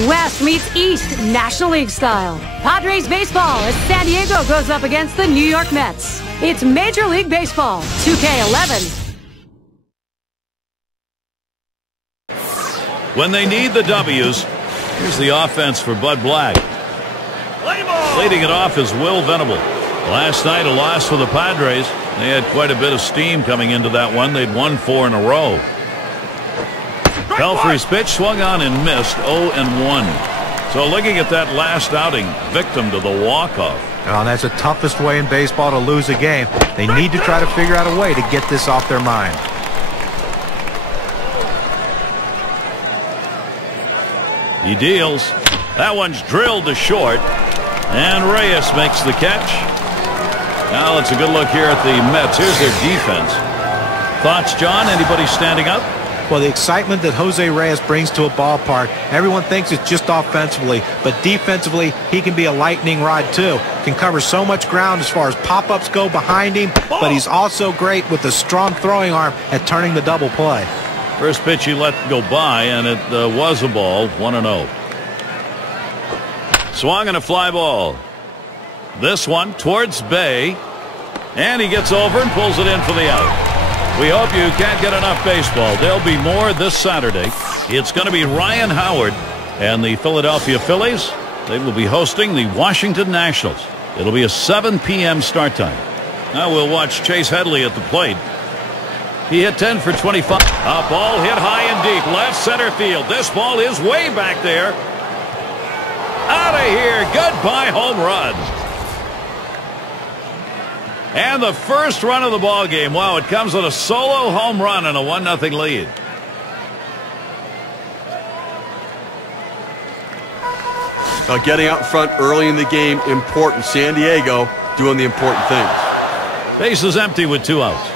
West meets East, National League style. Padres baseball as San Diego goes up against the New York Mets. It's Major League Baseball 2K11. When they need the W's, here's the offense for Bud Black. Leading it off is Will Venable. Last night, a loss for the Padres. They had quite a bit of steam coming into that one. They'd won 4 in a row. Pelfrey's pitch swung on and missed, 0-1. So looking at that last outing, victim to the walk-off. Oh, that's the toughest way in baseball to lose a game. They need to try to figure out a way to get this off their mind. He deals. That one's drilled to short. And Reyes makes the catch. Now let's a good look here at the Mets. Here's their defense. Thoughts, John? Anybody standing up? Well, the excitement that Jose Reyes brings to a ballpark, everyone thinks it's just offensively, but defensively, he can be a lightning rod too. Can cover so much ground as far as pop-ups go behind him, but he's also great with a strong throwing arm at turning the double play. First pitch he let go by, and it was a ball, 1-0. Swung and a fly ball. This one towards Bay, and he gets over and pulls it in for the out. We hope you can't get enough baseball. There'll be more this Saturday. It's going to be Ryan Howard and the Philadelphia Phillies. They will be hosting the Washington Nationals. It'll be a 7 p.m. start time. Now we'll watch Chase Headley at the plate. He hit 10 for 25. A ball hit high and deep, left center field. This ball is way back there. Out of here. Goodbye home run. And the first run of the ball game. Wow, it comes with a solo home run and a 1-0 lead. Getting out in front early in the game, important. San Diego doing the important things. Base is empty with 2 outs.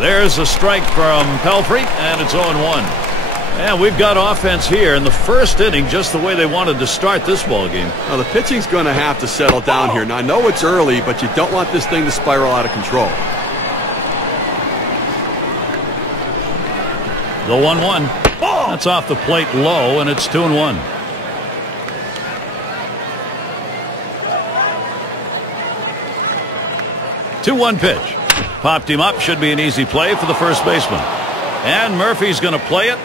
There's a strike from Pelfrey, and it's 0-1. And we've got offense here in the first inning, just the way they wanted to start this ball game. Now, the pitching's going to have to settle down here. Now, I know it's early, but you don't want this thing to spiral out of control. The 1-1. That's off the plate low, and it's 2-1. Two-1 pitch. Popped him up. Should be an easy play for the first baseman. And Murphy's going to play it.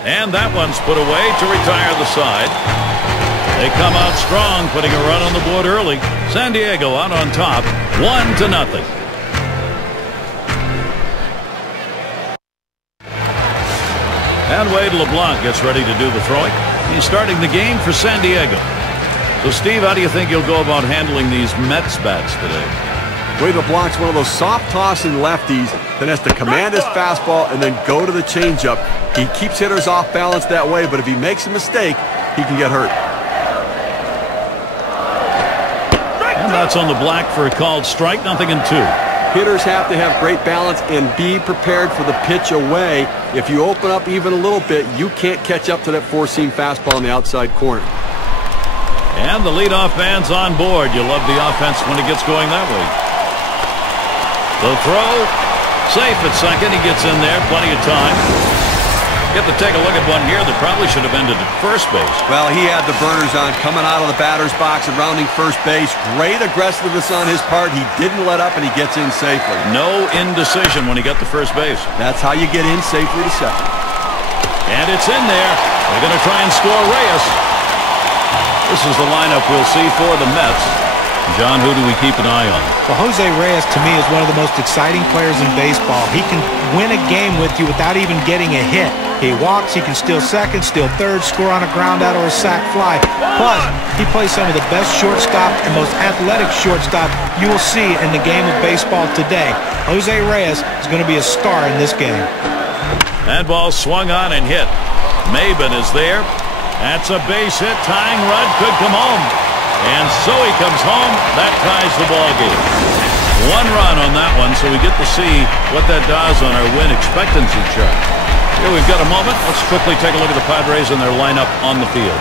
And that one's put away to retire the side. They come out strong, putting a run on the board early. San Diego out on top, 1-0. And Wade LeBlanc gets ready to do the throwing. He's starting the game for San Diego. So, Steve, how do you think you'll go about handling these Mets bats today? Wade LeBlanc's one of those soft-tossing lefties that has to command his fastball and then go to the changeup. He keeps hitters off balance that way, but if he makes a mistake, he can get hurt. And that's on the Black for a called strike, 0-2. Hitters have to have great balance and be prepared for the pitch away. If you open up even a little bit, you can't catch up to that four-seam fastball in the outside corner. And the leadoff man's on board. You love the offense when it gets going that way. The throw, safe at second. He gets in there, plenty of time. Get to take a look at one here that probably should have ended at first base. Well, he had the burners on coming out of the batter's box and rounding first base. Great aggressiveness on his part. He didn't let up, and he gets in safely. No indecision when he got to first base. That's how you get in safely to second. And it's in there. They're going to try and score Reyes. This is the lineup we'll see for the Mets. John, who do we keep an eye on? Well, Jose Reyes, to me, is one of the most exciting players in baseball. He can win a game with you without even getting a hit. He walks, he can steal second, steal third, score on a ground out or a sac fly. Plus, he plays some of the best shortstop and most athletic shortstop you will see in the game of baseball today. Jose Reyes is going to be a star in this game. That ball swung on and hit. Maben is there. That's a base hit. Tying run could come home. And so he comes home. That ties the ball game. 1 run on that one, so we get to see what that does on our win expectancy chart. Here we've got a moment. Let's quickly take a look at the Padres and their lineup on the field.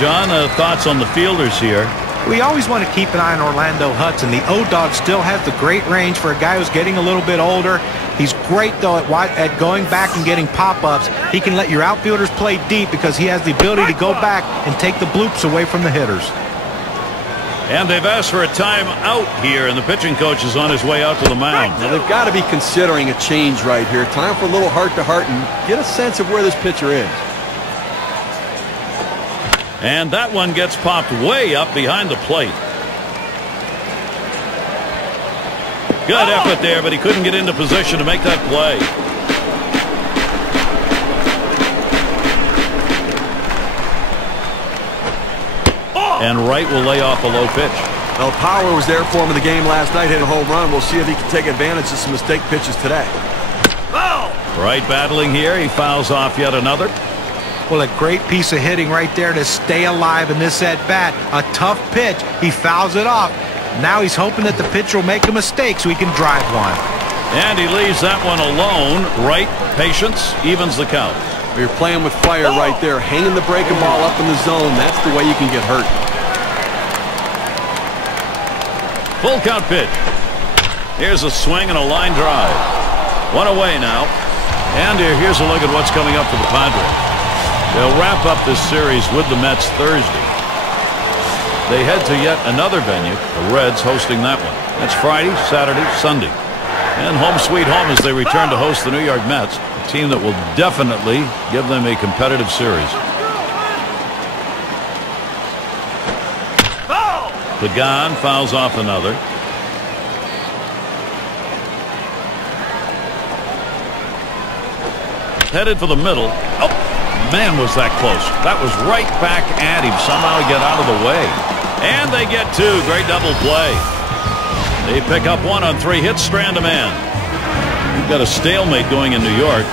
John, thoughts on the fielders here? We always want to keep an eye on Orlando Hudson. The O-Dog still has the great range for a guy who's getting a little bit older. He's great, though, at going back and getting pop-ups. He can let your outfielders play deep because he has the ability to go back and take the bloops away from the hitters. And they've asked for a timeout here, and the pitching coach is on his way out to the mound. Now, they've got to be considering a change right here. Time for a little heart-to-heart and get a sense of where this pitcher is. And that one gets popped way up behind the plate. Good effort there, but he couldn't get into position to make that play. And Wright will lay off a low pitch. Well, power was there for him in the game last night, hit a home run. We'll see if he can take advantage of some mistake pitches today. Wright battling here. He fouls off yet another. Well, a great piece of hitting right there to stay alive in this at-bat. A tough pitch. He fouls it off. Now he's hoping that the pitcher will make a mistake so he can drive one. And he leaves that one alone. Wright, patience, evens the count. You're playing with fire right there. Hanging the breaking ball up in the zone. That's the way you can get hurt. Full count pitch. Here's a swing and a line drive. One away now. And here's a look at what's coming up for the Padres. They'll wrap up this series with the Mets Thursday. They head to yet another venue, the Reds hosting that one. That's Friday, Saturday, Sunday. And home sweet home as they return to host the New York Mets, a team that will definitely give them a competitive series. Pagan fouls off another. Headed for the middle. Oh, man, was that close. That was right back at him. Somehow he got out of the way. And they get two. Great double play. They pick up one on 3 hits, strand a man. We've got a stalemate going in New York.